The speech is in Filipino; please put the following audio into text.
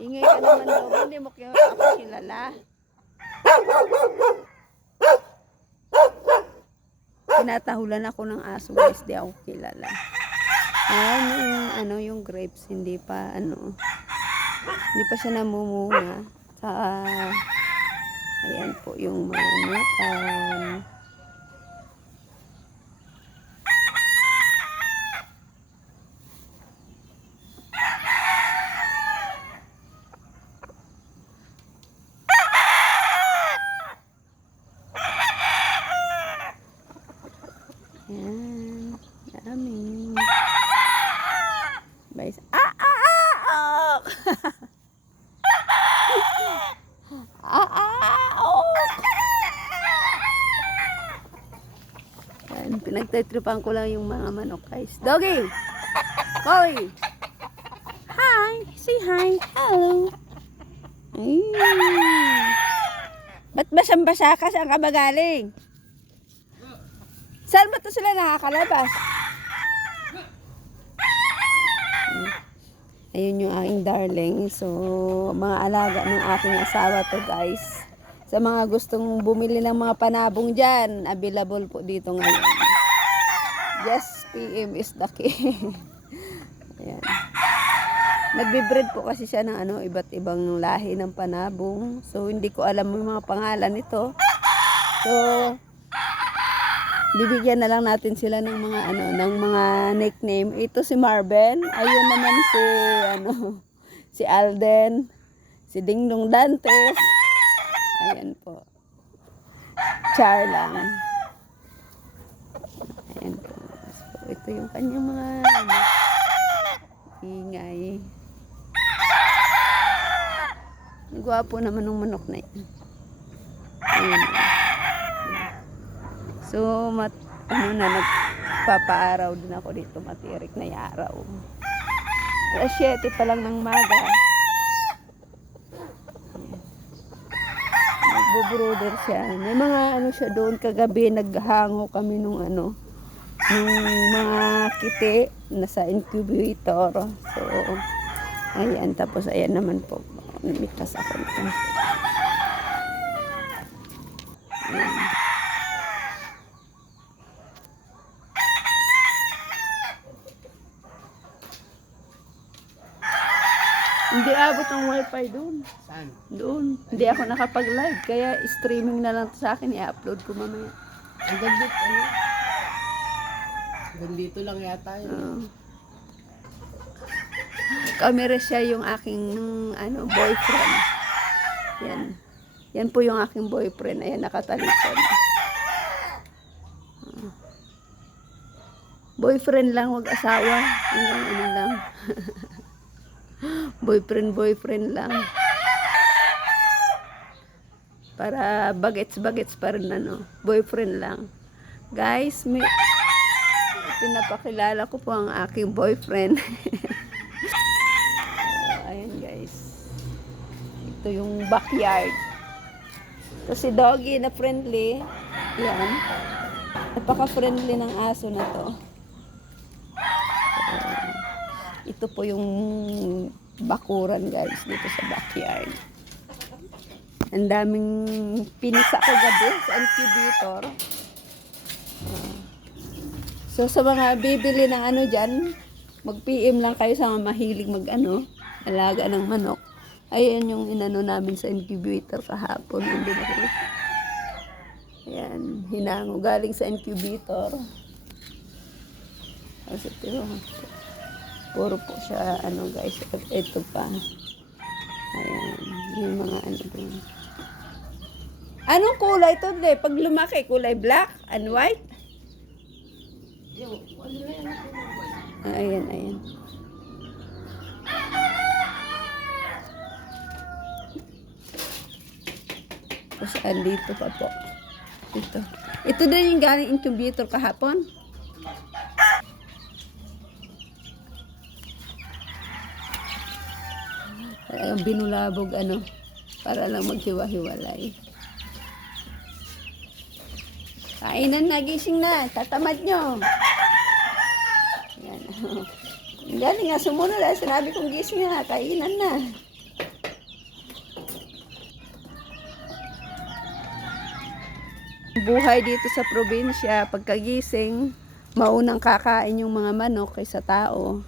Ingay ka naman daw. Hindi mo ako kilala. Tinatahulan ako ng aso guys. Di ako kilala. Yung grapes. Hindi pa siya namumunga. Ayan po yung manukan. Ayan. Dami. Guys. Oh! Ayan, pinagtitripan ko lang yung mga manok guys. Doggy! Collie! Hi! Say hi! Hello! Ay! Ba't basang-basa ka? Saan ka magaling? Saan ba ito sila nakakalabas? Ayun yung aking darling. So, mga alaga ng aking asawa to guys. Sa mga gustong bumili ng mga panabong dyan, available po dito ngayon. Yes, PM is the key. Ayan. Nagbe-breed po kasi siya ng iba't ibang lahi ng panabong. So, hindi ko alam yung mga pangalan nito. So, bibigyan na lang natin sila ng mga nickname. Ito si Marvin, ayun naman si Alden, si Dingdong Dantes. Ayan po. Char lang. Ayan po. So, ito yung kanyang mga ingay. Gwapo naman ng manok na yun. Ayan. So, nagpapaaraw din ako dito, matirik na araw. Alas 7 pa lang ng maga. Nagbo-brother siya. May mga siya doon kagabi, naghango kami nung mga kiti nasa incubator. So, ayan. Tapos, ayan naman po. Namitas ako nito. Ayan. Hindi abot ang wifi doon. Saan? Doon. Hindi ako nakapag-live. Kaya streaming na lang sa akin. I-upload ko mamaya. Hanggang dito lang yata yun. Camera siya yung aking boyfriend. Yan. Yan po yung aking boyfriend. Ayan, nakatalikod. Boyfriend lang, wag asawa. Hanggang lang. Boyfriend lang. Para bagets pa rin boyfriend lang. Guys, pinapakilala ko po ang aking boyfriend. Ayan guys. Ito yung backyard. Ito si Doggy na friendly. Yan. Napaka-friendly ng aso na to. Ito po yung bakuran guys dito sa backyard. Ang daming pinisa kagabi sa incubator. So sa mga bibili ng dyan, mag-PM lang kayo sa mga mahilig alaga ng manok. Ayan yung namin sa incubator kahapon. Ayan, hinango galing sa incubator. Kasi puro po siya, guys, ito pa. Ayan, yung mga doon. Anong kulay ito, de? Pag lumaki, kulay black and white? Ayan. Tapos, andito pa po. Ito din yung galing incubator kahapon. Binulabog para lang maghiwa-hiwalay. Kainan na, gising na, tatamad nyo. Yan. Galing nga sumunod. Ay, sinabi kong gising na. Kainan na. Buhay dito sa probinsya, pagkagising, maunang kakain yung mga manok kaysa tao.